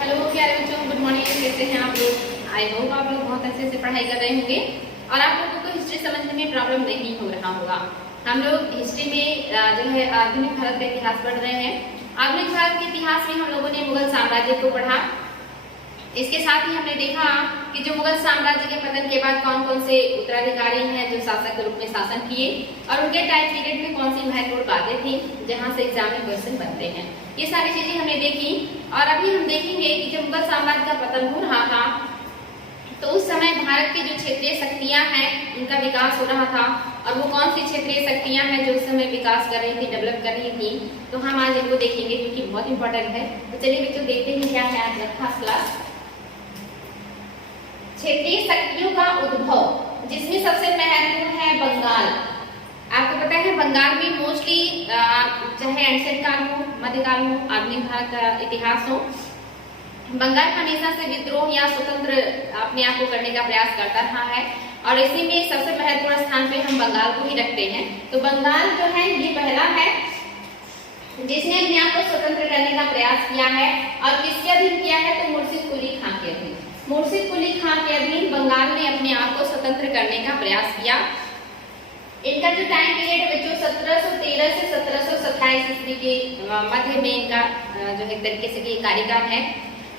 Hello प्यारे बच्चों, good morning. कैसे हैं आप लोग? आई होप आप लोग बहुत अच्छे से पढ़ाई कर रहे होंगे और आप लोगों को हिस्ट्री समझने में प्रॉब्लम नहीं हो रहा होगा। हम लोग हिस्ट्री में जो है आधुनिक भारत का इतिहास पढ़ रहे हैं। आधुनिक भारत के इतिहास में हम लोगों ने मुगल साम्राज्य को पढ़ा। इसके साथ ही हमने देखा कि जो मुगल साम्राज्य के पतन के बाद कौन कौन से उत्तराधिकारी हैं जो शासक के रूप में शासन किए और उनके टाइम पीरियड में कौन सी महत्वपूर्ण बातें थी जहां से एग्जाम में क्वेश्चन बनते हैं। ये सारी चीजें हमने देखी और अभी हम देखेंगे कि जब मुगल साम्राज्य का पतन हो रहा था तो उस समय भारत की जो क्षेत्रीय शक्तियां हैं उनका विकास हो रहा था और वो कौन सी क्षेत्रीय शक्तियां हैं जो उस समय विकास कर रही थी, डेवलप कर रही थी। तो हम आज इनको देखेंगे क्योंकि बहुत इंपॉर्टेंट है। तो चलिए बच्चों देखते हैं क्या है आज का खास क्लास। क्षेत्रीय शक्तियों का उद्भव, जिसमें सबसे महत्वपूर्ण है बंगाल। आपको पता है बंगाल में मोस्टली चाहे एंशिएंट काल हो, मध्यकाल हो, आधुनिक भारत का इतिहास हो, बंगाल हमेशा से विद्रोह या स्वतंत्र अपने आप को करने का प्रयास करता रहा है और इसी में सबसे महत्वपूर्ण स्थान पे हम बंगाल को ही रखते हैं। तो बंगाल जो है ये पहला है जिसने अपने आप को स्वतंत्र करने का प्रयास किया है और किसके अधीन किया है? तो मुर्शिद कुली खां के अधीन। मुर्शिद कुली खां के अधीन बंगाल ने अपने आप को स्वतंत्र करने का प्रयास किया। इनका जो टाइम पीरियड है बच्चों 1713 से 1727 ईस्वी के मध्य में इनका जो है तरीके से कार्यकाल है।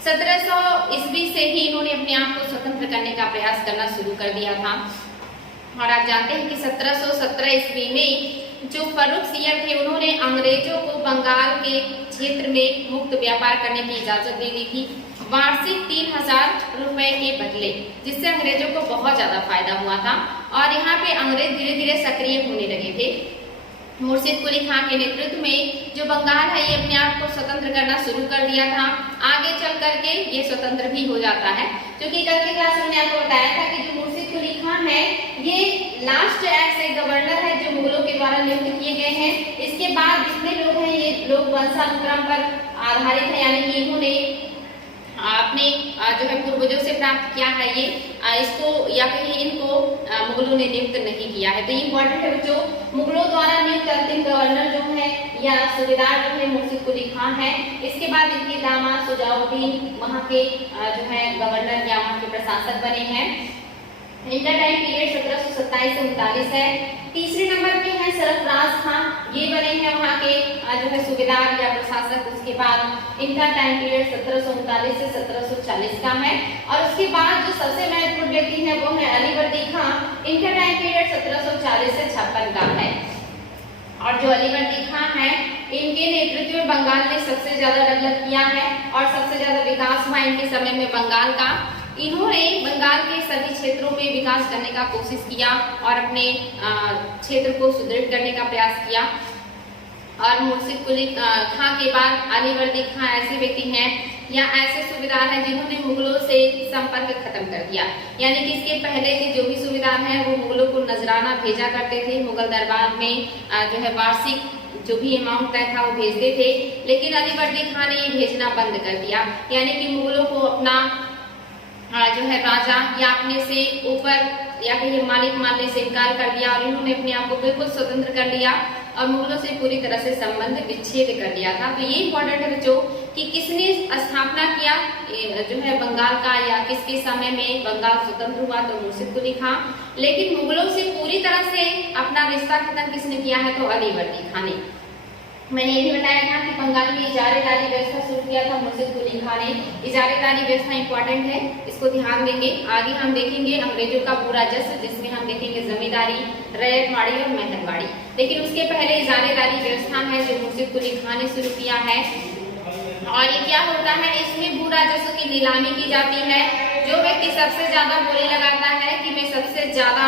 1700 ईस्वी से ही इन्होंने अपने आप को स्वतंत्र करने का प्रयास करना शुरू कर दिया था और आप जानते हैं कि 1717 ईस्वी में जो फर्रुख सियर थे उन्होंने अंग्रेजों को बंगाल के क्षेत्र में मुक्त व्यापार करने की इजाजत दे दी थी वार्षिक 3000 रुपए के बदले, जिससे अंग्रेजों को बहुत ज्यादा फायदा हुआ था और यहाँ पे अंग्रेज धीरे धीरे सक्रिय होने लगे थे। मुर्शिद कुली खां के नेतृत्व में जो बंगाल है ये अपने आप को स्वतंत्र करना शुरू कर दिया था। आगे चल करके ये स्वतंत्र भी हो जाता है, क्योंकि कल की क्लास में आपको बताया था कि जो मुर्शिद कुली खां है ये लास्ट ऐसे गवर्नर है जो मुगलों के द्वारा नियुक्त किए गए हैं। इसके बाद जितने लोग हैं ये लोग वंशानुक्रम पर आधारित है, यानी कि इन्होंने आपने जो है पूर्वजों से प्राप्त किया है ये इसको या कहीं इनको मुगलों ने नियुक्त नहीं किया है। तो ये इम्पोर्टेंट है बच्चों, मुगलों द्वारा नियुक्त अंतिम गवर्नर जो है या सूबेदार जो है मुर्शिद कुली खां है। इसके बाद इनके दामाद शुजाउद्दीन वहाँ के जो है गवर्नर या वहाँ के प्रशासक बने हैं। इनका टाइम पीरियड 1727 से 39 है। तीसरे नंबर पे है सरफराज खां, ये बने हैं वहाँ के जो है सूबेदार या प्रशासक। उसके बाद इनका टाइम पीरियड 1739 से 1740 का है और उसके बाद जो सबसे महत्वपूर्ण व्यक्ति है वो है अलीवर्दी खां। इनका टाइम पीरियड 1740 से 56 का है और जो अलीवर्दी खां है इनके नेतृत्व में बंगाल ने सबसे ज्यादा डेवलप किया है और सबसे ज्यादा विकास हुआ इनके समय में बंगाल का। इन्होंने बंगाल के सभी क्षेत्रों में विकास करने का कोशिश किया और अपने क्षेत्र को सुदृढ़ करने का प्रयास किया। और मुर्शिद कुली खां के बाद अलीवर्दी खां ऐसे व्यक्ति हैं या ऐसे सूबेदार हैं जिन्होंने मुगलों से संपर्क खत्म कर दिया। यानी कि इसके पहले के जो भी सूबेदार हैं वो मुगलों को नजराना भेजा करते थे, मुगल दरबार में जो है वार्षिक जो भी अमाउंट तय था वो भेजते थे, लेकिन अलीवर्दी खां ने ये भेजना बंद कर दिया। यानी कि मुगलों को अपना जो है राजा या अपने से ऊपर या कहीं मालिक मानने से इनकार कर दिया और इन्होंने अपने आप को बिल्कुल स्वतंत्र कर लिया और मुगलों से पूरी तरह से संबंध विच्छेद कर दिया था। तो ये इम्पोर्टेंट है बच्चों कि किसने स्थापना किया जो है बंगाल का या किसके समय में बंगाल स्वतंत्र हुआ? तो मुर्शिद कुली खां। लेकिन मुगलों से पूरी तरह से अपना रिश्ता खत्म किसने किया है? तो अलीवर्दी खां ने। मैंने ये भी बताया था कि बंगाल में इजारेदारी व्यवस्था शुरू किया था मुर्शिद कुली खां ने। इजारेदारी व्यवस्था इंपॉर्टेंट है, इसको ध्यान देंगे। आगे हम देखेंगे अंग्रेजों का पूरा जश्न, जिसमें हम देखेंगे जमींदारी, रैयतवाड़ी और महलवाड़ी। लेकिन उसके पहले इजारेदारी व्यवस्था है जो मुर्शिद कुली खां ने शुरू किया है। और ये क्या होता है? इसमें भू राजस्व की नीलामी की जाती है। जो व्यक्ति सबसे ज्यादा बोली लगाता है कि मैं सबसे ज्यादा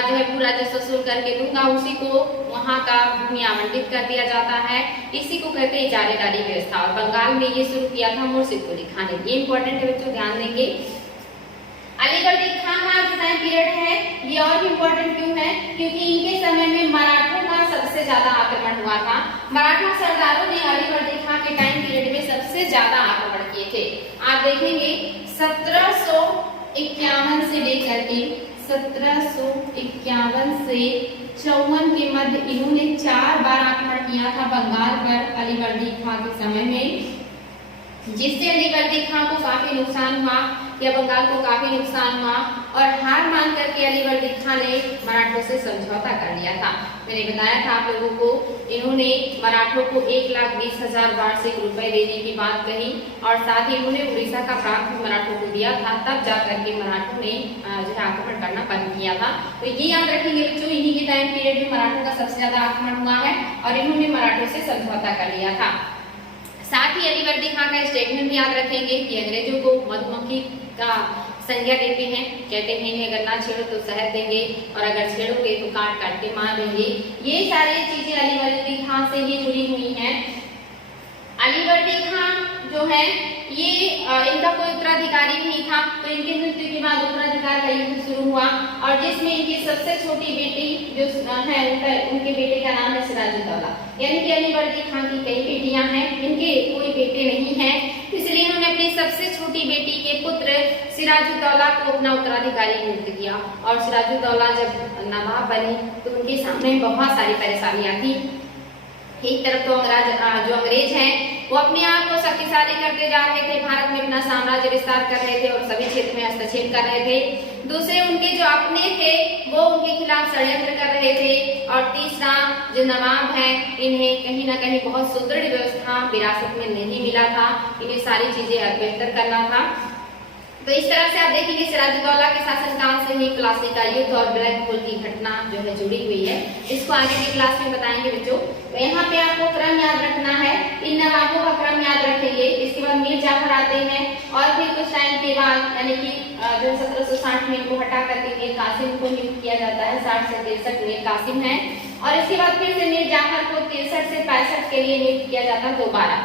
जो है भू राजस्व वसूल करके दूंगा, उसी को वहाँ का भूमि आवंटित कर दिया जाता है। इसी को कहते हैं इजारेदारी व्यवस्था और बंगाल में ये शुरू किया था मुर्शिद कुली खां ने। ये इंपॉर्टेंट है बच्चों, ध्यान देंगे। अलीवर्दी खां का जो टाइम पीरियड है ये और भी इम्पोर्टेंट क्यों है? क्योंकि इनके समय में मराठों का सबसे ज्यादा आक्रमण हुआ था। मराठा सरदारों ने अलीवर्दी खां के टाइम पीरियड में सबसे ज्यादा आक्रमण किए थे। आप देखेंगे 1751 से लेकर के 1751 से 54 के मध्य इन्होंने 4 बार आक्रमण किया था बंगाल पर अलीवर्दी खां के समय में। जिससे अलीवर्दी खां को काफी नुकसान हुआ या बंगाल को काफी नुकसान हुआ और हार मान करके अलीवर्दी खां ने मराठों से समझौता कर लिया था। मैंने बताया था आप लोगों को, इन्होंने मराठों को 1,20,000 वार्षिक रुपए देने की बात कही और साथ ही इन्होंने उड़ीसा का प्रांत भी मराठों को दिया था। तब जाकर के मराठों ने जो है आक्रमण करना बंद किया था। तो ये याद रखेंगे बच्चों, इन्हीं के टाइम पीरियड में मराठों का सबसे ज्यादा आक्रमण हुआ है और इन्होंने मराठों से समझौता कर लिया था। साथ ही अलीवर्दी खां का स्टेटमेंट भी याद रखेंगे कि अंग्रेजों को मधुमक्खी का संज्ञा देते हैं, कहते हैं इन्हें अगर ना छेड़ो तो शहद देंगे और अगर छेड़ोगे तो काट काट के मार देंगे। ये सारी चीजें अलीवर्दी खां से ही जुड़ी हुई हैं। अलीवर्दी खां जो है ये इनका कोई उत्तराधिकारी नहीं था, तो इनके मृत्यु के बाद उत्तराधिकार का युद्ध शुरू हुआ और जिसमें इनकी सबसे छोटी बेटी जो है उनके बेटे का नाम है सिराजुद्दौला। यानी कि अलीवर्दी खां की कई बेटियां हैं, इनके कोई बेटे नहीं हैं, इसलिए उन्होंने अपनी सबसे छोटी बेटी के पुत्र सिराजुद्दौला को अपना उत्तराधिकारी नियुक्त किया और सिराजुद्दौला जब नवाब बनी तो उनके सामने बहुत सारी परेशानियां थी। एक तरफ तो जो अंग्रेज हैं वो अपने आप को शक्तिशाली करते जा रहे थे, भारत में अपना साम्राज्य विस्तार कर रहे थे और सभी क्षेत्र में हस्तक्षेप कर रहे थे। दूसरे उनके जो अपने थे वो उनके खिलाफ षड्यंत्र कर रहे थे और तीसरा जो नवाब हैं इन्हें कहीं ना कहीं बहुत सुदृढ़ व्यवस्था विरासत में नहीं मिला था, इन्हें सारी चीजें बेहतर करना था। तो इस तरह से आप देखेंगे सिराजुद्दौला के शासनकाल से ही प्लासी का युद्ध और ब्लैक होल की घटना जो है जुड़ी हुई है। इसको आगे की क्लास में बताएंगे बच्चों। तो यहाँ पे आपको क्रम याद रखना है, इन नवाबों का क्रम याद रखेंगे। इसके बाद मीर जाफर आते हैं और फिर कुछ टाइम के बाद यानी कि जो 1760 में इनको हटा करके मीर कासिम को नियुक्त किया जाता है। 60 से 63 मीर कासिम है और इसके बाद फिर से मीर जाफर को 63 से 65 के लिए नियुक्त किया जाता है दोबारा।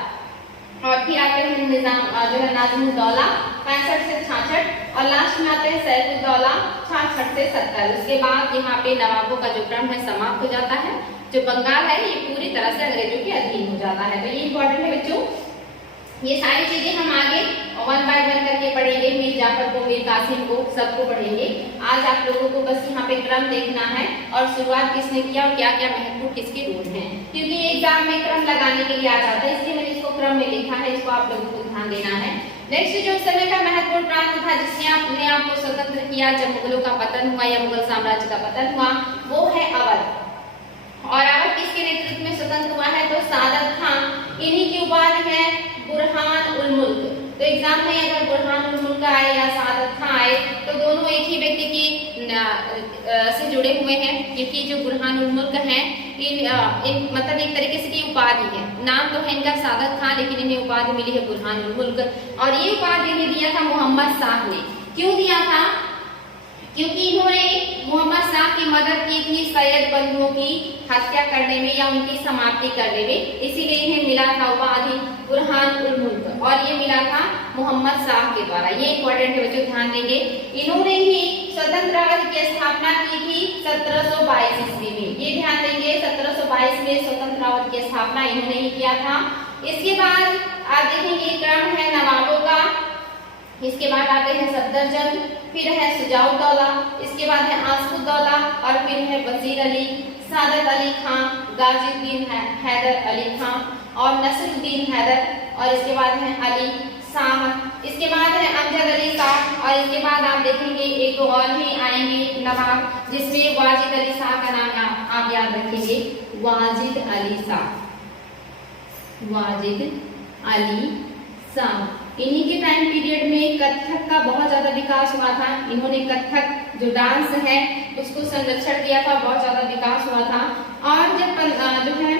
और फिर आते हैं निजाम जो है नाज़िमुद्दौला 65 से 66 और लास्ट में आते हैं सैफुद्दौला 66 से 70। उसके बाद यहाँ पे नवाबों का जो क्रम है समाप्त हो जाता है। जो बंगाल है ये पूरी तरह से अंग्रेजों के अधीन हो जाता है। तो ये इंपॉर्टेंट है बच्चों, ये सारी चीजें हम आगे 1 बाय 1 करके पढ़ेंगे। मीर जाफर को, मीर कासिम को, सबको पढ़ेंगे। आज आप लोगों को बस यहाँ पे क्रम देखना है और शुरुआत किसने किया और क्या क्या महत्वपूर्ण किसके रोल हैं, क्योंकि एग्जाम में क्रम लगाने के लिए आ जाता है, इसलिए मैंने इसको क्रम में लिखा है। इसको आप लोगों को ध्यान देना है। नेक्स्ट जो समय का महत्वपूर्ण प्रांत था जिसने अपने आप को स्वतंत्र किया जब मुगलों का पतन हुआ या मुगल साम्राज्य का पतन हुआ, वो है अवध। और अवध किसके नेतृत्व में स्वतंत्र हुआ है? तो सादत खां। इन्हीं की उपाधि है बुरहान उल मुल्क। तो एग्जाम में अगर बुरहान उल मुल्क आए या सादत खां आए तो दोनों एक ही व्यक्ति की से जुड़े हुए हैं, क्योंकि जो बुरहान उल मुल्क हैं इन मतलब एक तरीके से की उपाधि है। नाम तो है इनका सादत खां लेकिन इन्हें उपाधि मिली है बुरहान उल मुल्क और ये उपाधि इन्हें दिया था मोहम्मद शाह ने। क्यों दिया था? क्योंकि इन्होंने मोहम्मद शाह की मदद की थी सैयद बंधुओं की हत्या करने में या उनकी समाप्ति करने में, इसीलिए इन्हें मिला था उपाधि बुरहान उल मुल्क और ये मिला था मोहम्मद शाह के द्वारा। ये इंपॉर्टेंट है बच्चों, ध्यान देंगे। इन्होंने ही स्वतंत्र अवध की स्थापना की थी 1722 ईस्वी में। ये ध्यान देंगे, 1722 में स्वतंत्र अवध की स्थापना इन्होंने ही किया था। इसके बाद आप देखेंगे क्रम है नवाबों का, इसके बाद आते हैं सफदरजंग, फिर है शुजाउद्दौला, इसके बाद है आसिफुद्दौला और फिर है वजीर अली, सादत अली खां, गाजीउद्दीन हैदर अली खां और नसरुद्दीन हैदर और इसके बाद है अली शाह, इसके बाद है अमजद अली शाह और इसके बाद आप देखेंगे एक और भी आएंगे नवाब जिसमें वाजिद अली शाह का नाम आप याद रखेंगे, वाजिद अली शाह, वाजिद अली शाह। इन्हीं के टाइम पीरियड में कथक का बहुत ज्यादा विकास हुआ था। इन्होंने कथक जो डांस है उसको संरक्षण दिया था, बहुत ज्यादा विकास हुआ था। और जब जो है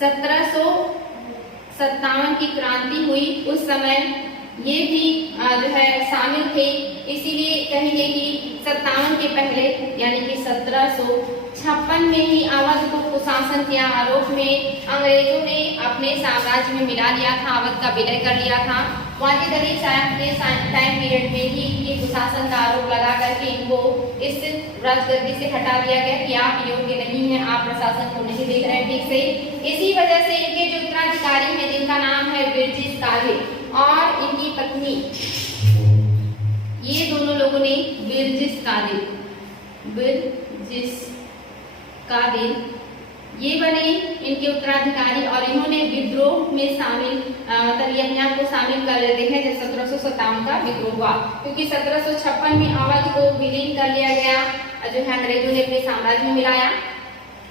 1757 की क्रांति हुई उस समय ये भी जो है शामिल थे, इसीलिए कहेंगे कि 57 के पहले यानी कि 1756 में ही अवध को कुशासन के आरोप में अंग्रेजों ने अपने साम्राज्य में मिला लिया था, अवध का विलय कर लिया था। वाजिद अली शाह के टाइम पीरियड में ही ये कुशासन का आरोप लगा करके इनको इस राजगद्दी से हटा दिया गया कि आप योग्य नहीं हैं, आप प्रशासन को नहीं देख रहे ठीक से। इसी वजह से इनके जो उत्तराधिकारी हैं जिनका नाम है बिरजिस कादिर और इनकी पत्नी, ये दोनों लोगों ने बिरजिस कादिर ये बने इनके उत्तराधिकारी और इन्होंने विद्रोह में शामिल मतलब ये अपने आप को शामिल कर लेते हैं जब 1757 का विद्रोह हुआ, क्योंकि 1756 में अवध को विलीन कर लिया गया, जो है अंग्रेजों ने अपने साम्राज्य में मिलाया।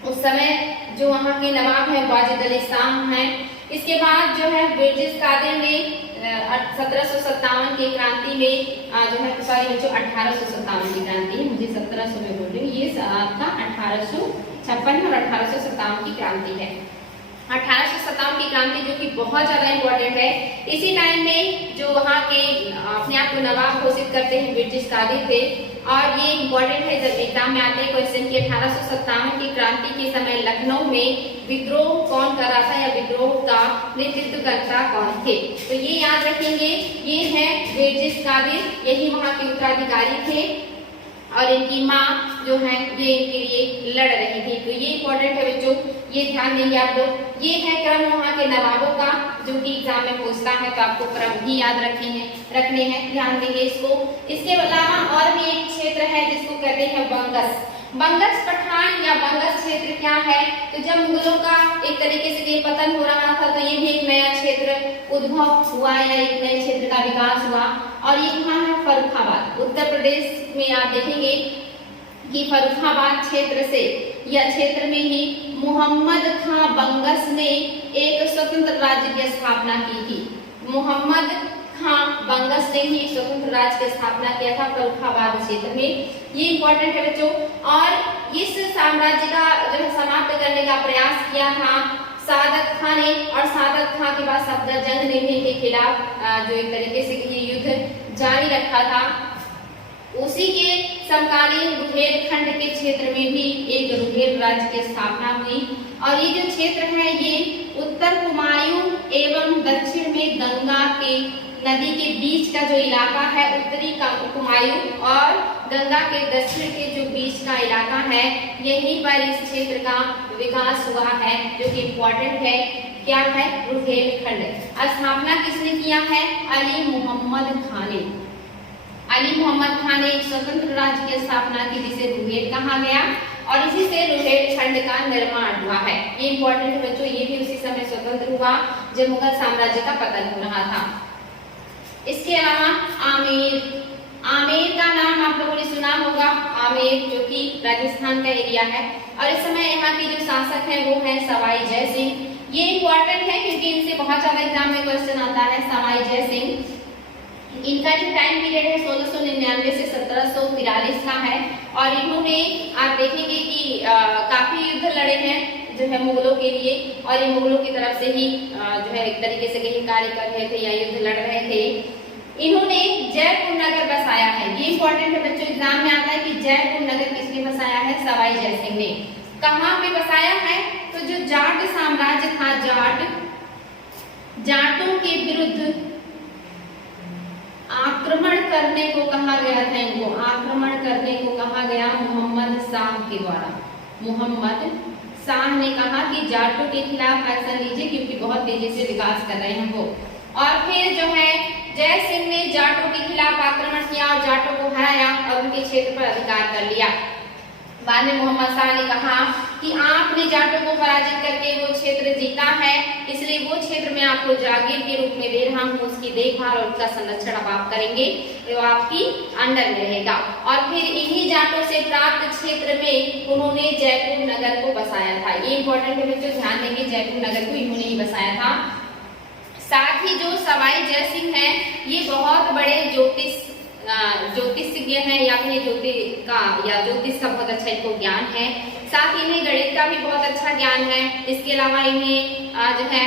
उस समय जो वहाँ के नवाब है वाजिद अली शाह हैं। इसके बाद जो है ब्रिटिश कादिर ने 1757 की क्रांति में जो है सॉरी बच्चों 1857 की क्रांति है, मुझे 1700 में बोल रही हूँ, ये आपका 1856 और 1857 की क्रांति है। 1857 की क्रांति जो कि बहुत ज्यादा इम्पोर्टेंट है। इसी टाइम में जो वहाँ के अपने आप को नवाब घोषित करते हैं ब्रिटिश कादिर थे, और ये इम्पोर्टेंट है जब एग्जाम में आते हैं क्वेश्चन की 1857 की क्रांति के समय लखनऊ में विद्रोह कौन कर रहा था या विद्रोह का नेतृत्वकर्ता कौन थे, तो ये याद रखेंगे। ये है ब्रिटिश कादिर, यही वहाँ के उत्तराधिकारी थे और इनकी माँ जो है ये इनके लिए लड़ रही थी, तो ये इम्पोर्टेंट है बच्चों, ये ध्यान देंगे आप लोग। ये है क्रम वहाँ के नवाबों का जो कि एग्जाम में पूछता है, तो आपको क्रम भी याद रखने हैं, ध्यान देंगे इसको। इसके अलावा और भी एक क्षेत्र है जिसको कहते हैं बंगस। बंगस पठान या बंगस क्षेत्र क्या है, तो जब मुगलों का एक तरीके से ये पतन हो रहा था तो ये भी एक नया क्षेत्र उद्भव हुआ या एक नए क्षेत्र का विकास हुआ, और ये कहाँ है, फर्रुखाबाद उत्तर प्रदेश में। आप देखेंगे कि फर्रुखाबाद क्षेत्र से या क्षेत्र में ही मोहम्मद खां बंगस ने एक स्वतंत्र राज्य की स्थापना की थी। मोहम्मद खां बंगस ने ही स्वतंत्र राज्य की स्थापना किया था फर्रुखाबाद क्षेत्र में, ये इंपॉर्टेंट है बच्चों। और इस साम्राज्य का जो है समाप्त करने का प्रयास किया था सादत खां ने, और सादत खां के बाद सफदरजंग ने भी इनके खिलाफ जो एक तरीके से ये युद्ध जारी रखा था। उसी के समकालीन रुहेलखंड के क्षेत्र में भी एक रुहेल राज्य की स्थापना हुई, और ये जो क्षेत्र है ये उत्तर कुमायूं एवं दक्षिण में गंगा के नदी के बीच का जो इलाका है, उत्तरी कुमायूं और गंगा के दक्षिण के जो बीच का इलाका है, यहीं पर इस क्षेत्र का विकास हुआ है, जो कि इम्पोर्टेंट है। क्या है, रुहेलखंड। स्थापना किसने किया है, अली मोहम्मद खान ने। अली मोहम्मद खान ने एक स्वतंत्र राज्य की स्थापना की जिसे रुहेल कहा गया, और इसी से रुहेलखंड का निर्माण हुआ है। ये इंपॉर्टेंट है बच्चों, ये भी उसी समय स्वतंत्र हुआ जब मुगल साम्राज्य का पतन हो रहा था। इसके अलावा आमेर, आमेर का नाम आप लोगों ने सुना होगा, आमेर जो कि राजस्थान का एरिया है, और इस समय यहाँ के जो शासक हैं वो है सवाई जय सिंह। ये इंपॉर्टेंट है क्योंकि इनसे बहुत ज्यादा एग्जाम में क्वेश्चन आता है। सवाई जय सिंह, इनका जो टाइम पीरियड है 1699 से 1743 का है, और इन्होंने आप देखेंगे कि काफी युद्ध लड़े हैं जो है मुगलों के लिए, और ये मुगलों की तरफ से ही जो है एक तरीके से कहीं कार्य कर रहे थे या युद्ध लड़ रहे थे। इन्होंने जयपुर नगर बसाया है, ये इंपॉर्टेंट है बच्चों, एग्जाम में आता है कि जयपुर नगर किसने बसाया है, सवाई जय सिंह ने। कहाँ पे बसाया है, तो जो जाट साम्राज्य था, जाटों के विरुद्ध आक्रमण करने को कहा गया था, इनको आक्रमण करने को कहा गया मोहम्मद शाह के द्वारा। मोहम्मद शाह ने कहा कि जाटों के खिलाफ एक्शन लीजिए क्योंकि बहुत तेजी से विकास कर रहे हैं वो। और फिर जो है जय सिंह ने जाटों के खिलाफ आक्रमण किया और जाटों को हराया और उनके क्षेत्र पर अधिकार कर लिया। बाद में मोहम्मद शाह ने कहा कि आपने जाटों को पराजित करके वो क्षेत्र जीता है, इसलिए वो क्षेत्र में आपको जागीर के रूप में दे रहा हूँ, उसकी देखभाल और उसका संरक्षण अब आप करेंगे, वो आपकी अंडर में रहेगा। और फिर इन्हीं जाटों से प्राप्त क्षेत्र में उन्होंने जयपुर नगर को बसाया था। ये इंपॉर्टेंट है बच्चों, ध्यान देंगे, जयपुर नगर को इन्होंने ही बसाया था। साथ ही जो सवाई जय सिंह है ये बहुत बड़े ज्योतिषज्ञ है, या फिर ज्योतिष का बहुत अच्छा इनको ज्ञान है। साथ ही इन्हें गणित का भी बहुत अच्छा ज्ञान है। इसके अलावा इन्हें जो है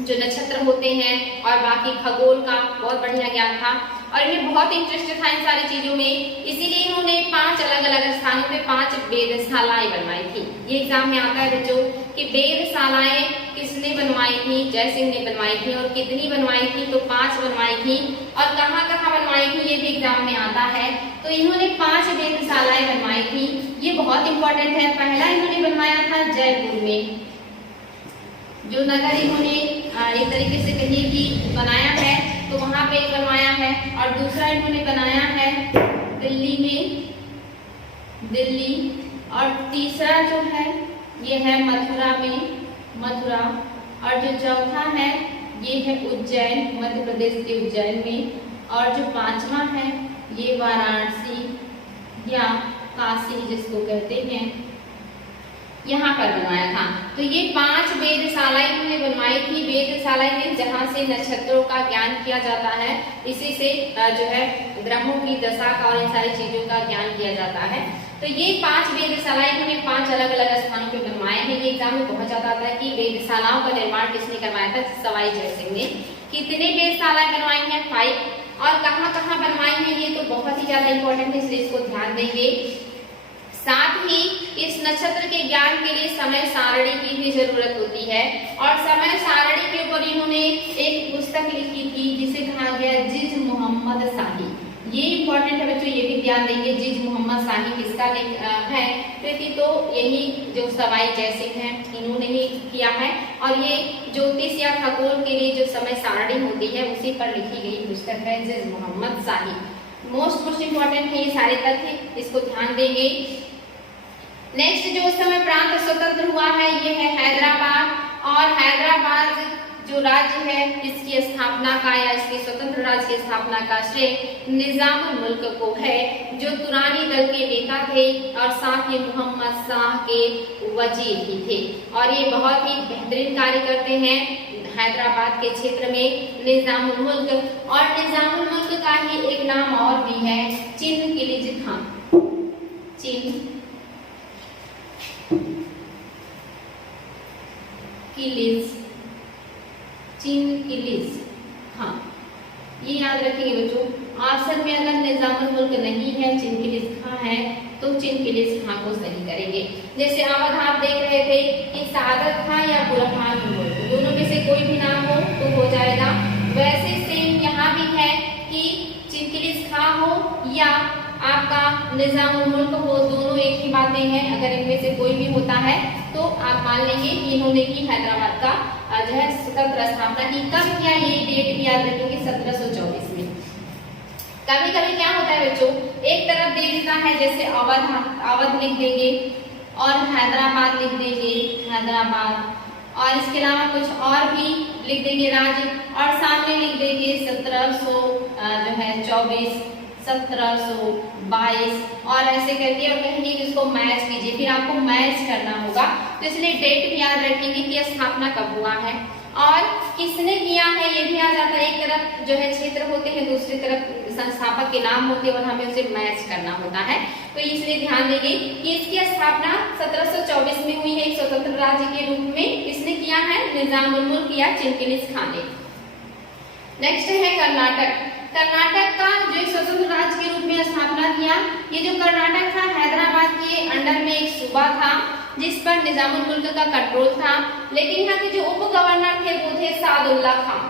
जो नक्षत्र होते हैं और बाकी खगोल का बहुत बढ़िया ज्ञान था, और इन्हें बहुत इंटरेस्ट था इन सारी चीजों में। इसीलिए इन्होंने 5 अलग-अलग स्थानों पे 5 वेधशालाएं बनवाई थी। ये एग्जाम में आता है बच्चों कि वेधशालाएं किसने बनवाई थी, जय सिंह ने बनवाई थी, और कितनी बनवाई थी, तो 5 बनवाई थी। और कहाँ-कहाँ बनवाई थी ये भी एग्जाम में आता है। तो इन्होंने 5 वेधशालाएं बनवाई थी, ये बहुत इंपॉर्टेंट है। पहला इन्होंने बनवाया था जयपुर में, जो नगर इन्होंने एक तरीके से कहिए कि बनाया है तो वहां पे बनवाया है। और दूसरा इन्होंने बनाया है दिल्ली में, दिल्ली। और तीसरा जो है ये है मथुरा में, मथुरा। और जो चौथा है ये है उज्जैन, मध्य प्रदेश के उज्जैन में। और जो पांचवा है ये वाराणसी या काशी जिसको कहते हैं, यहाँ पर बनवाया था। तो ये 5 वेधशालाएं इन्होंने बनवाई थी। वेधशालाएं में जहाँ से नक्षत्रों का ज्ञान किया जाता है, इसी से जो है ग्रहों की दशा का और इन सारी चीजों का ज्ञान किया जाता है। तो ये 5 वेधशालाएं इन्होंने 5 अलग अलग स्थानों पे बनवाए हैं। ये एग्जाम में बहुत ज्यादा आता है कि वेधशालाओं का निर्माण किसने करवाया था, सवाई जयसिंह ने। कितने वेधशालाएं बनवाई हैं, 5। और कहाँ कहाँ बनवाई हैं ये तो बहुत ही ज्यादा इंपॉर्टेंट है, इसलिए इसको ध्यान देंगे। साथ ही इस नक्षत्र के ज्ञान के लिए समय सारणी की भी जरूरत होती है। और समय सारणी के ऊपर इन्होंने एक पुस्तक लिखी थी जिसे कहा गया जिज मोहम्मद शाही। ये इंपॉर्टेंट है बच्चों, ये भी ध्यान देंगे। जिज मोहम्मद शाही किसका है कृति, तो यही जो सवाई जयसिंह है इन्होंने ही किया है। और ये ज्योतिष या खगोल के लिए जो समय सारणी होती है उसी पर लिखी गई पुस्तक है जिज मोहम्मद शाही। मोस्ट इंपॉर्टेंट है ये सारे तथ्य, इसको ध्यान देंगे। नेक्स्ट जो उस समय प्रांत स्वतंत्र हुआ है ये है हैदराबाद। और हैदराबाद जो राज्य है इसकी स्थापना का या इसके स्वतंत्र राज्य की स्थापना का श्रेय निजामुल मुल्क को है, जो तुरानी दल के नेता थे और साथ ही मोहम्मद शाह के वजीर भी थे। और ये बहुत ही बेहतरीन कार्य करते हैं हैदराबाद के क्षेत्र में निजामुल मुल्क। और निजामुल मुल्क का ही एक नाम और भी है चिन किलिज खां। चिन किलिज, चिन किलिज खां, ये याद रखेंगे बच्चों। ऑप्शन में अगर निजामुल मुल्क नहीं है, चिन किलिज खां है, तो चिन किलिज खां को सही करेंगे। जैसे अवध आप देख रहे थे कि सादत खां या बुरहान मुल्क, दोनों में से कोई भी नाम हो तो हो जाएगा। वैसे सेम यहाँ भी है कि चिन किलिज खां हो या आपका निजामुल मुल्क हो, दोनों एक ही बातें हैं। अगर इनमें से कोई भी होता है तो आप मान लेंगे कि इन्होंने ही हैदराबाद का जो है स्वतंत्र स्थापना की। कब किया ये डेट भी याद रखेंगे, 1724 में। कभी कभी क्या होता है बच्चों, एक तरफ दे देता है जैसे अवध लिख देंगे और हैदराबाद लिख देंगे, हैदराबाद। और इसके अलावा कुछ और भी लिख देंगे राज्य, और सामने लिख देंगे 1724, 1722 और ऐसे करके और कहेंगे कि इसको मैच कीजिए, फिर आपको मैच करना होगा। तो इसलिए डेट भी याद रखेंगे कि स्थापना कब हुआ है और किसने किया है, ये भी आ जाता है। एक तरफ जो है क्षेत्र होते हैं, दूसरी तरफ संस्थापक के नाम होते हैं और हमें उसे मैच करना होता है। तो इसलिए ध्यान देंगे कि इसकी स्थापना 1724 में हुई है एक स्वतंत्र राज्य के रूप में। इसने किया है निजामुल मुल्क या चिन किलिज खां ने। नेक्स्ट है कर्नाटक। कर्नाटक का जो एक स्वतंत्र राज्य के रूप में स्थापना किया, ये जो कर्नाटक था हैदराबाद के अंडर में एक सूबा था जिस पर निजामुल मुल्क का कंट्रोल था। लेकिन यहाँ के जो उप गवर्नर थे वो थे सादुल्ला खां।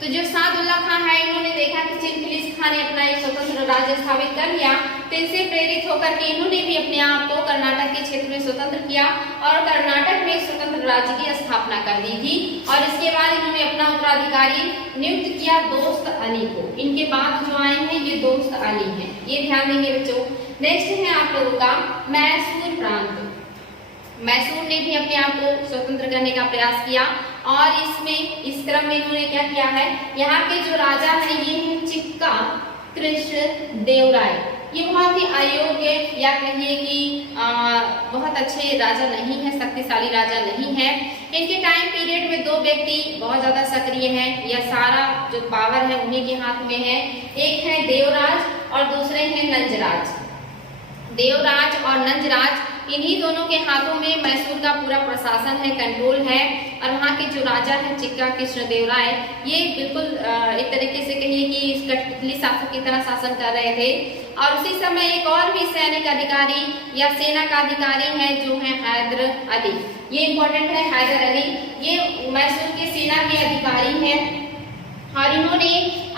तो जो सादुल्ला खां है, इन्होंने देखा कि चिन किलिज खां ने अपना एक स्वतंत्र राज्य स्थापित कर लिया, तो इससे प्रेरित होकर के इन्होंने भी अपने आप को कर्नाटक के क्षेत्र में स्वतंत्र किया और कर्नाटक में स्वतंत्र राज्य की स्थापना कर दी थी। और इसके बाद इन्होंने अपना उत्तराधिकारी नियुक्त किया दोस्त अली को। इनके बाद जो आए हैं ये दोस्त अली हैं, ये ध्यान देंगे बच्चों। नेक्स्ट है आप लोगों का मैसूर प्रांत। मैसूर ने भी अपने आप को स्वतंत्र करने का प्रयास किया और इसमें इस क्रम में इन्होंने क्या किया है, यहाँ के जो राजा है ये है चिक्का कृष्ण देवराय। ये बहुत ही अयोग्य या कहिए कि बहुत अच्छे राजा नहीं है, शक्तिशाली राजा नहीं है। इनके टाइम पीरियड में दो व्यक्ति बहुत ज्यादा सक्रिय हैं, यह सारा जो पावर है उन्हीं के हाथ में है। एक है देवराज और दूसरे हैं नंजराज। देवराज और नंजराज इन्हीं दोनों के हाथों में मैसूर का पूरा प्रशासन है, कंट्रोल है। और वहाँ के जो राजा है चिक्का कृष्ण देवराय, ये बिल्कुल एक तरीके से कहिए कि कठपुतली शासक की तरह शासन कर रहे थे। और उसी समय एक और भी सैनिक अधिकारी या सेना का अधिकारी है जो है हैदर अली। ये इंपॉर्टेंट है, हैदर अली ये मैसूर के सेना के अधिकारी हैं और इन्होंने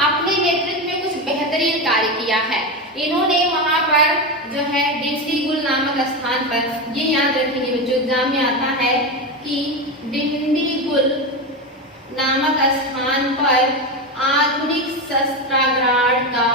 अपने नेतृत्व में कुछ बेहतरीन कार्य किया है। इन्होंने वहां पर जो है डिंडीगुल नामक स्थान पर, ये याद रखेंगे बच्चों एग्जाम में आता है कि डिंडीगुल नामक स्थान पर आधुनिक शस्त्रागार का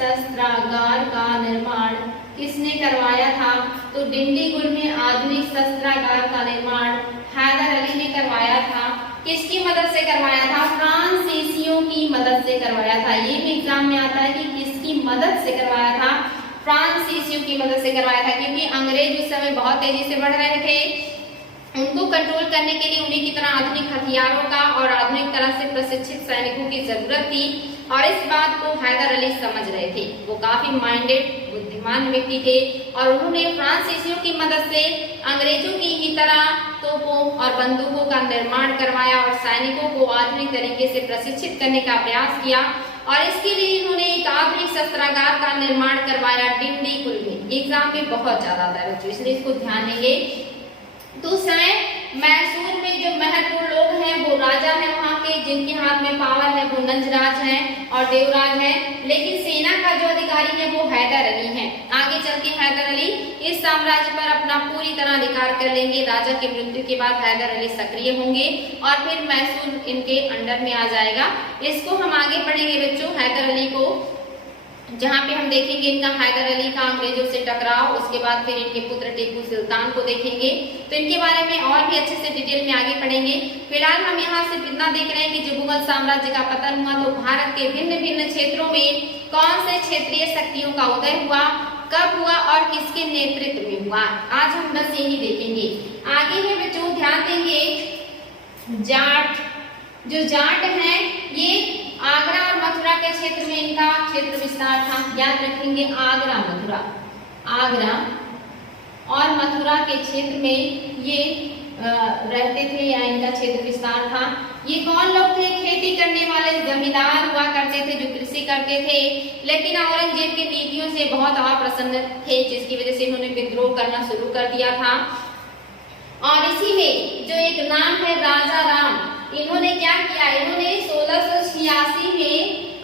शस्त्रागार का निर्माण किसने करवाया था? तो डिंडीगुल में आधुनिक शस्त्रागार का निर्माण हैदर अली ने करवाया था। किसकी मदद से करवाया था? फ्रांसीसियों की मदद से करवाया था। ये भी एग्जाम में आता है कि किसकी मदद से करवाया था? फ्रांसीसियों की मदद से करवाया था, क्योंकि अंग्रेज उस समय बहुत तेजी से बढ़ रहे थे। उनको कंट्रोल करने के लिए उन्हीं की तरह आधुनिक हथियारों का और आधुनिक तरह से प्रशिक्षित सैनिकों की जरूरत थी, और इस बात को हैदर अली समझ रहे थे। वो काफी माइंडेड, बुद्धिमान व्यक्ति थे, और उन्होंने फ्रांसीसियों की मदद से अंग्रेजों की ही तरह तोपों और बंदूकों का निर्माण करवाया और सैनिकों को आधुनिक तरीके से प्रशिक्षित करने का प्रयास किया, और इसके लिए इन्होंने एक आधुनिक शस्त्रागार का निर्माण करवाया डिंडीगुल में। एग्जाम में बहुत ज्यादा आता है बच्चों, इसलिए इसको ध्यान देंगे। दूसरा है, मैसूर में जो महत्वपूर्ण लोग हैं वो राजा हैं वहाँ के, जिनके हाथ में पावर है वो नंजराज हैं और देवराज हैं, लेकिन सेना का जो अधिकारी है वो हैदर अली हैं। आगे चल के हैदर अली इस साम्राज्य पर अपना पूरी तरह अधिकार कर लेंगे। राजा की मृत्यु के बाद हैदर अली सक्रिय होंगे और फिर मैसूर इनके अंडर में आ जाएगा। इसको हम आगे पढ़ेंगे बच्चों, हैदर अली को, जहाँ पे हम देखेंगे इनका हैदर अली का अंग्रेजों से टकराव, उसके बाद फिर इनके पुत्र टीपू सुल्तान को देखेंगे। तो इनके बारे में और भी अच्छे से डिटेल में आगे पढ़ेंगे। फिलहाल हम यहाँ से इतना देख रहे हैं कि जब मुगल साम्राज्य का पतन हुआ तो भारत के भिन्न भिन्न क्षेत्रों में कौन से क्षेत्रीय शक्तियों का उदय हुआ, कब हुआ और किसके नेतृत्व में हुआ। आज हम बस यही देखेंगे। आगे है बच्चों, ध्यान देंगे, जाट, जो जाट हैं ये आगरा और मथुरा के क्षेत्र में इनका क्षेत्र विस्तार था। याद रखेंगे, आगरा मथुरा, आगरा और मथुरा के क्षेत्र में ये रहते थे या इनका क्षेत्र विस्तार था। ये कौन लोग थे? खेती करने वाले जमींदार हुआ करते थे, जो कृषि करते थे, लेकिन औरंगजेब की नीतियों से बहुत अप्रसन्न थे, जिसकी वजह से इन्होंने विद्रोह करना शुरू कर दिया था। और इसी में जो एक नाम है राजा राम, इन्होंने क्या किया? इन्होंने 1686 में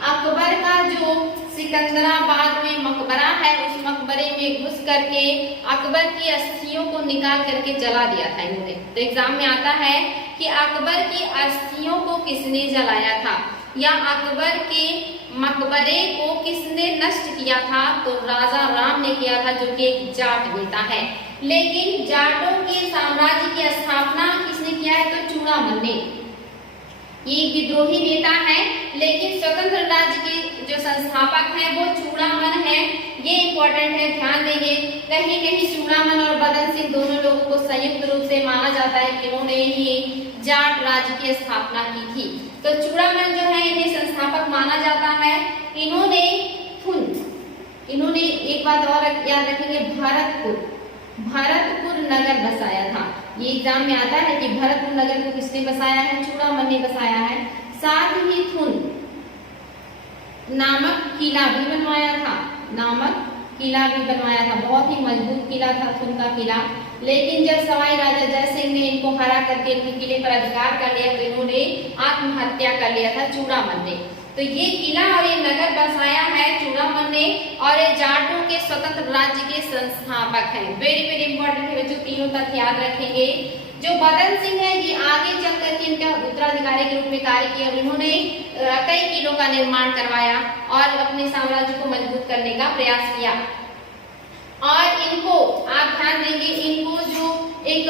अकबर का जो सिकंदराबाद में मकबरा है उस मकबरे में घुस करके अकबर की अस्थियों को निकाल करके जला दिया था इन्होंने। तो एग्जाम में आता है कि अकबर की अस्थियों को किसने जलाया था या अकबर के मकबरे को किसने नष्ट किया था? तो राजा राम ने किया था, जो कि एक जाट नेता है। लेकिन जाटों के साम्राज्य की स्थापना किसने किया है? तो चूड़ामन ने। ये विद्रोही नेता है, लेकिन स्वतंत्र राज्य के जो संस्थापक हैं वो चूड़ामन है। ये इंपॉर्टेंट है, ध्यान देंगे। कहीं कहीं चूड़ामन और बदन सिंह दोनों लोगों को संयुक्त रूप से माना जाता है कि उन्होंने ही जाट राज्य की स्थापना की थी। तो चूड़ामन जो है इन्हें संस्थापक माना जाता है। इन्होंने एक बात और याद रखेंगे, भरतपुर नगर बसाया था। ये एग्जाम में आता है कि भरतपुर नगर को किसने बसाया है? चूड़ामन ने बसाया है। साथ ही थुन नामक किला भी बनवाया था, बहुत ही मजबूत किला था थुन का किला। लेकिन जब सवाई राजा जय सिंह ने इनको हरा करके इनके किले पर अधिकार कर लिया तो इन्होंने आत्महत्या कर लिया था चूड़ामन ने। तो ये किला और ये नगर बसाया है चूड़ामन ने, और ये जाटों के स्वतंत्र राज्य के संस्थापक हैं। वेरी वेरी इंपॉर्टेंट है बच्चों, तीनों तथ्य याद रखेंगे। जो बदन सिंह है ये आगे चल करके इनका उत्तराधिकारी के रूप में कार्य किया और इन्होंने कई किलों का निर्माण करवाया और अपने साम्राज्य को मजबूत करने का प्रयास किया। और इनको आप ध्यान देंगे, इनको जो एक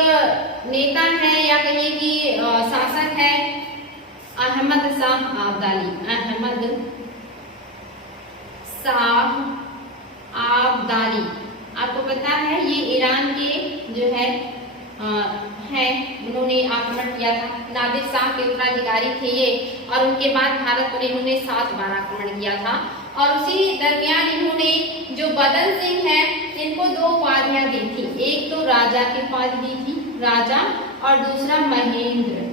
नेता है या कहिए कि शासक है अहमद शाह अब्दाली, आपको पता है ये ईरान के जो है उन्होंने आक्रमण किया था। नादिर शाह के उत्तराधिकारी थे ये, और उनके बाद भारत पर इन्होंने 7 बार आक्रमण किया था। और उसी दरमियान इन्होंने जो बदन सिंह है इनको 2 उपाधियां दी थी। एक तो राजा की उपाधि दी थी, राजा, और दूसरा महेंद्र।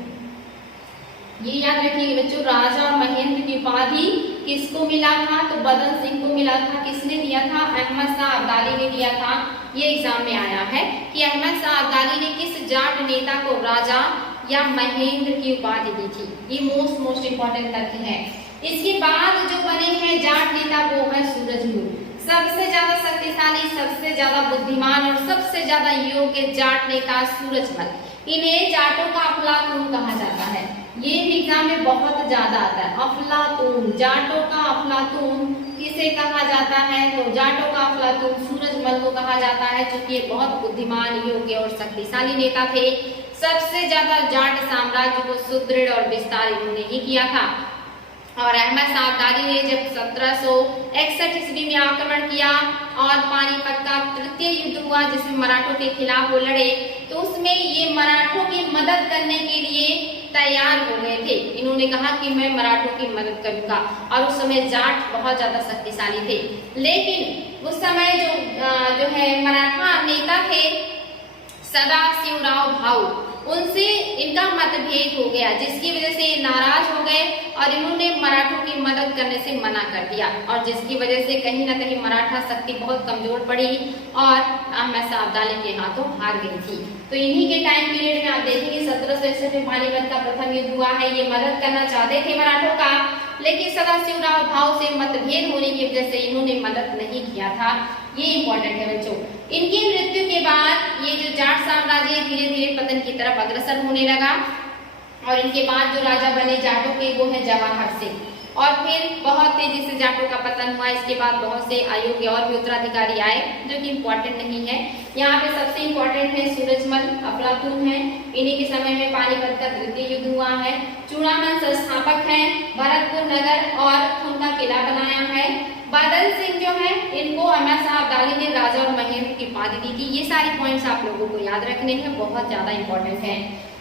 ये याद रखिए बच्चों, राजा और महेंद्र की उपाधि किसको मिला था? तो बदन सिंह को मिला था। किसने दिया था? अहमद शाह अब्दाली ने दिया था। ये एग्जाम में आया है कि अहमद शाह अब्दाली ने किस जाट नेता को राजा या महेंद्र की उपाधि दी थी। ये मोस्ट इंपॉर्टेंट तथ्य है। इसके बाद जो बने हैं जाट नेता वो है सूरजमल। सबसे ज्यादा शक्तिशाली, सबसे ज्यादा बुद्धिमान और सबसे ज्यादा योग्य जाट नेता सूरजमल। इन्हें जाटों का अफलातून कहा जाता है। ये भी एग्जाम में बहुत ज्यादा आता है, अफलातून, जाटों का अफलातून किसे कहा जाता है? तो जाटों का अफलातून सूरजमल को कहा जाता है, क्योंकि ये बहुत बुद्धिमान, योग्य और शक्तिशाली नेता थे। सबसे ज्यादा जाट साम्राज्य को सुदृढ़ और विस्तार इन्होंने ही किया था। और अहमद शाह अब्दाली ने जब 1761 ईस्वी में आक्रमण किया और पानीपत का तृतीय युद्ध हुआ जिसमें मराठों के खिलाफ वो लड़े, तो उसमें ये मराठों की मदद करने के लिए तैयार हो गए थे। इन्होंने कहा कि मैं मराठों की मदद करूंगा, और उस समय जाट बहुत ज्यादा शक्तिशाली थे। लेकिन उस समय जो है मराठा नेता थे सदाशिवराव भाऊ, उनसे इनका मतभेद हो गया, जिसकी वजह से ये नाराज हो गए और इन्होंने मराठों की मदद करने से मना कर दिया, और जिसकी वजह से कहीं ना कहीं मराठा शक्ति बहुत कमजोर पड़ी और अहमद शाह अब्दाली के हाथों हार गई थी। तो इन्हीं के टाइम पीरियड में आप देखेंगे 1761 में पानीपत का प्रथम युद्ध हुआ है। ये मदद करना चाहते थे मराठों का, लेकिन सदाशिवराव भाऊ से मतभेद होने की वजह से इन्होंने मदद नहीं किया था। ये इंपॉर्टेंट है बच्चों। इनकी मृत्यु के बाद ये जो जाट साम्राज्य धीरे धीरे पतन की तरफ अग्रसर होने लगा, और इनके बाद जो राजा बने जाटों के वो है जवाहर सिंह, और फिर बहुत तेजी से जाटों का पतन हुआ। इसके बाद बहुत से अयोग्य और भी उत्तराधिकारी आए जो कि इम्पोर्टेंट नहीं है। यहाँ पे सबसे इम्पोर्टेंट है सूरजमल, अफलातून है, इन्हीं के समय में पानीपत का तृतीय युद्ध हुआ है। चूड़ामन संस्थापक हैं, भरतपुर नगर और उनका किला बनाया है। बादल सिंह जो है इनको अहमद शाह अब्दाली ने राजा और महेंद्र की उपाधि दी थी। ये सारे पॉइंट्स आप लोगों को याद रखने हैं, बहुत ज्यादा इंपॉर्टेंट है।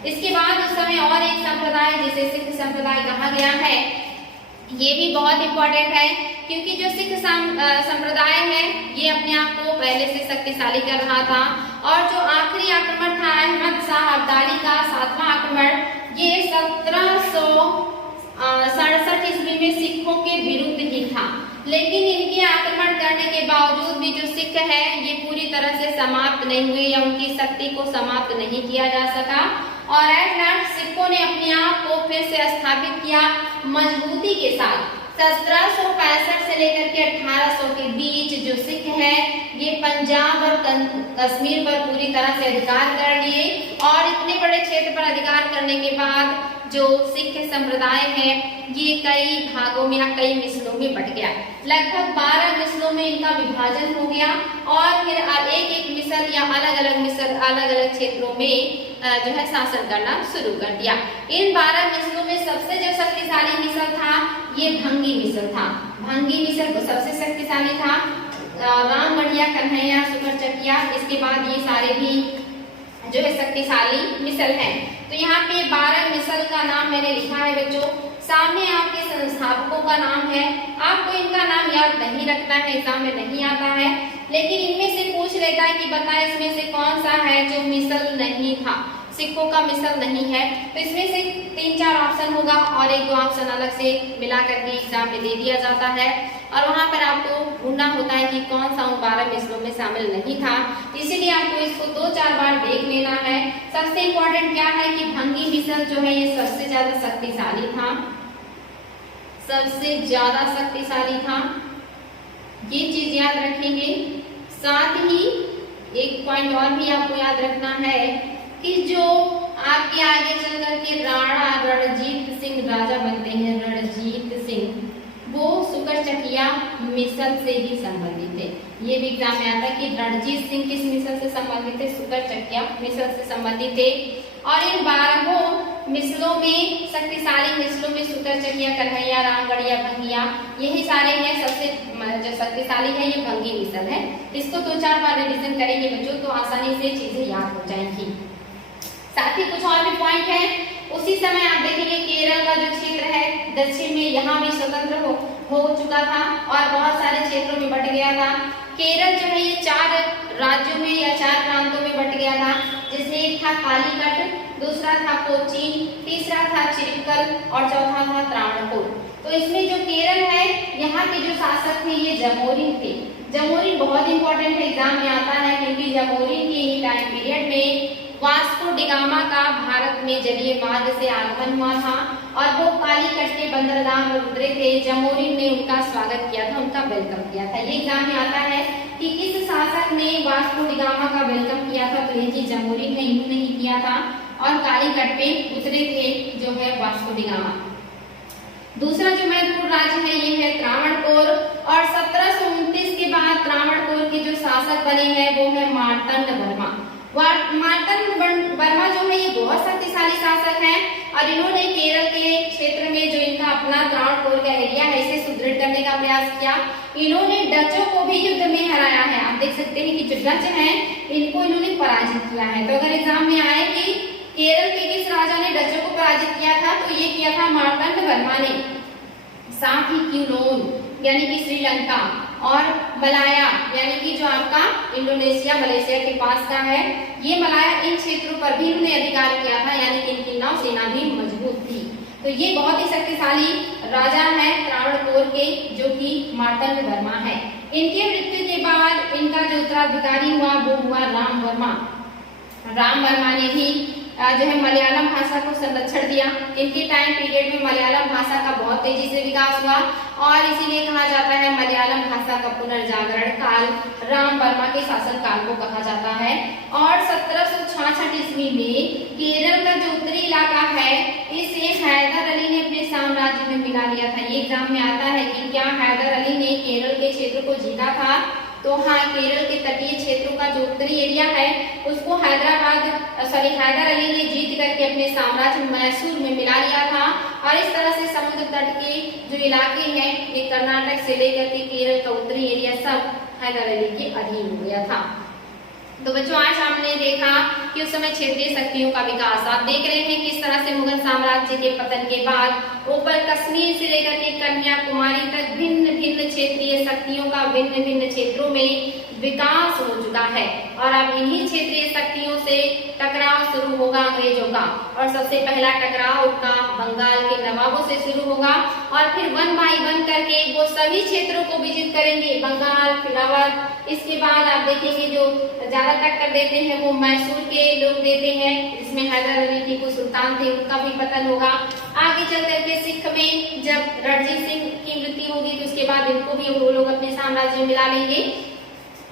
इसके बाद उस समय और एक संप्रदाय जिसे सिख संप्रदाय कहा गया है, ये भी बहुत इंपॉर्टेंट है, क्योंकि जो सिख संप्रदाय है ये अपने आप को पहले से शक्तिशाली कर रहा था, और जो आखिरी आक्रमण था अहमद शाह अब्दाली का 7वां आक्रमण, ये 1767 ईस्वी में सिखों के विरुद्ध ही था। लेकिन इनके आक्रमण करने के बावजूद भी जो सिख है ये पूरी तरह से समाप्त नहीं हुए, या उनकी शक्ति को समाप्त नहीं किया जा सका, और एट लास्ट सिखों ने अपने आप को फिर से स्थापित किया मजबूती के साथ। 1765 से लेकर के 1800 के बीच जो सिख है ये पंजाब और कश्मीर पर पूरी तरह से अधिकार कर लिए, और इतने बड़े क्षेत्र पर अधिकार करने के बाद जो सिख संप्रदाय है ये कई भागों में या कई मिसलों में बट गया। लगभग 12 मिसलों में इनका विभाजन हो गया, और फिर एक एक मिसल या अलग अलग मिसल अलग अलग क्षेत्रों में जो है शासन करना शुरू कर दिया। इन 12 मिसलों में सबसे जो शक्तिशाली मिसल था ये भंगी मिसल था। भंगी मिसल तो सबसे शक्तिशाली था, रामगढ़िया, कन्हैया, सुकरचकिया, इसके बाद ये सारे भी जो है शक्तिशाली मिसल हैं। तो यहाँ पे 12 मिसल का नाम मैंने लिखा है बच्चों, सामने आपके संस्थापकों का नाम है। आपको इनका नाम याद नहीं रखना है, एग्जाम में नहीं आता है, लेकिन इनमें से पूछ लेता है कि बताएं इसमें से कौन सा है जो मिसल नहीं था, सिखों का मिसल नहीं है। तो इसमें से 3-4 ऑप्शन होगा और 1-2 ऑप्शन अलग से मिला करके एग्जाम में दे दिया जाता है, और वहां पर आपको ढूंढना होता है कि कौन सा उन 12 मिसलों में शामिल नहीं था। इसीलिए आपको इसको 2-4 बार देख लेना है। सबसे इम्पोर्टेंट क्या है कि भंगी मिसल जो है ये सबसे ज्यादा शक्तिशाली था, सबसे ज्यादा शक्तिशाली था, ये चीज याद रखेंगे। साथ ही एक पॉइंट और भी आपको याद रखना है कि जो आपके आगे चल करके राणा रणजीत सिंह राजा बनते हैं, रणजीत सिंह, वो सुकरचकिया मिसल से ही संबंधित थे। ये भी एग्जाम में आता है कि रणजीत सिंह किस मिसल से संबंधित थे, सुकरचकिया मिसल से संबंधित थे। और इन 12 मिसलों में, शक्तिशाली मिसलों में सुकरचकिया, कन्हैया, रामगढ़िया, भंगिया, यही सारे हैं। सबसे जो शक्तिशाली है ये भंगी मिसल है। इसको 2-4 बार रिविजन करेंगे बच्चों तो आसानी से चीजें याद हो जाएंगी। साथ ही कुछ और भी पॉइंट है। उसी समय आप देखेंगे केरल का जो क्षेत्र है दक्षिण में, यहाँ भी स्वतंत्र हो चुका था और बहुत सारे क्षेत्रों में बट गया था। केरल जो है ये 4 राज्यों में या 4 प्रांतों में बट गया था, जिसमें एक था कालीकट, दूसरा था कोचीन, तीसरा था चिरक्कल और चौथा था त्रावणकोर। तो इसमें जो केरल है यहाँ के जो शासक थे ये जमोरिन थे। जमोरिन बहुत इंपॉर्टेंट है, एग्जाम में आता है, क्योंकि जमोरिन के ही टाइम पीरियड में वास्को डिगामा का भारत में जलीय मार्ग से आगमन हुआ था और वो कालीकट के बंदरगाह में उतरे थे। जमोरिन ने उनका स्वागत किया था, उनका वेलकम किया था। ये एग्जाम में आता है कि किस शासक ने वास्को डिगामा का वेलकम किया था, तो ये चीज जमोरिन ने, इन्होंने ही किया था। और कालीकट पे उतरे थे जो है वास्को डी गामा। दूसरा जो महत्वपूर्ण राज्य है ये है त्रावणकोर, और 1729 के बाद त्रावणकोर के जो शासक बने हैं वो है मार्तंड वर्मा। मार्तंड वर्मा जो है ये बहुत शक्तिशाली शासक हैं और इन्होंने केरल के क्षेत्र में जो इनका अपना त्रावणकोर का एरिया है इसे सुदृढ़ करने का प्रयास किया। इन्होंने डचों को भी युद्ध में हराया है। आप देख सकते हैं कि जो डच हैं इनको इन्होंने पराजित किया है। तो अगर एग्जाम में आए कि केरल के किस राजा ने डचों को पराजित किया था, तो ये किया था मार्तंड वर्मा ने। साथ ही क्यूलोन यानी कि श्रीलंका और मलाया यानी कि जो आपका इंडोनेशिया मलेशिया के पास का है, ये मलाया इन क्षेत्रों पर भी इन्होंने अधिकार किया था, यानी कि इनकी नौसेना भी मजबूत थी। तो ये बहुत ही शक्तिशाली राजा है त्रावणकोर के, जो कि मार्तंड वर्मा है। इनके मृत्यु के बाद इनका जो उत्तराधिकारी हुआ वो हुआ राम वर्मा। राम वर्मा ने भी जो है मलयालम भाषा को संरक्षण दिया। इनके टाइम पीरियड में मलयालम भाषा का बहुत तेजी से विकास हुआ और इसीलिए कहा जाता है मलयालम भाषा का पुनर्जागरण काल राम वर्मा के शासन काल को कहा जाता है। और 1766 ईस्वी में केरल का जो उत्तरी इलाका है इसे हैदर अली ने अपने साम्राज्य में मिला लिया था। ये एग्जाम में आता है कि क्या हैदर अली ने केरल के क्षेत्र को जीता था, तो हाँ, केरल के तटीय क्षेत्रों का जो उत्तरी एरिया है उसको हैदर अली ने जीत करके अपने साम्राज्य मैसूर में मिला लिया था। और इस तरह से समुद्र तट के जो इलाके हैं ये कर्नाटक से लेकर के केरल का उत्तरी एरिया सब हैदर अली के अधीन हो गया था। तो बच्चों आज हमने देखा कि उस समय क्षेत्रीय शक्तियों का विकास। आप देख रहे हैं किस तरह से मुगल साम्राज्य के पतन के बाद ऊपर कश्मीर से लेकर के कन्याकुमारी तक भिन्न भिन्न क्षेत्रीय शक्तियों का भिन्न भिन्न क्षेत्रों में विकास हो चुका है। और अब इन्हीं क्षेत्रीय शक्तियों से टकराव शुरू होगा अंग्रेजों का, और सबसे पहला टकराव उनका बंगाल के नवाबों से शुरू होगा और फिर 1 बाय 1 करके वो सभी क्षेत्रों को विजिट करेंगे, बंगाल फिर अवध। इसके बाद आप देखेंगे जो ज्यादा टक्कर देते हैं वो मैसूर के लोग देते हैं, जिसमें हैदर अली टीपू सुल्तान थे, उनका भी पतन होगा। आगे चल करके सिख में जब रणजीत सिंह की मृत्यु होगी तो उसके बाद इनको भी वो लोग अपने साम्राज्य में मिला लेंगे।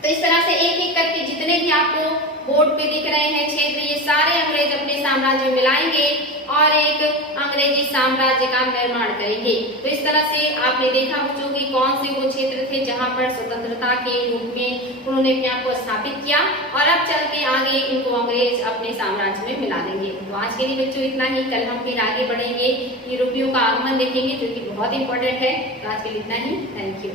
तो इस तरह से एक एक करके जितने भी आपको बोर्ड पे दिख रहे हैं क्षेत्र, ये सारे अंग्रेज अपने साम्राज्य में मिलाएंगे और एक अंग्रेजी साम्राज्य का निर्माण करेंगे। तो इस तरह से आपने देखा बच्चों की कौन से वो क्षेत्र थे जहां पर स्वतंत्रता के रूप में उन्होंने अपने आप को स्थापित किया, और अब चल के आगे इनको अंग्रेज अपने साम्राज्य में मिला देंगे। तो आज के लिए बच्चों इतना ही। कल हम फिर आगे बढ़ेंगे, यूरोपियों का आगमन देखेंगे जो कि बहुत इंपॉर्टेंट है। तो आज के लिए इतना ही। Thank you.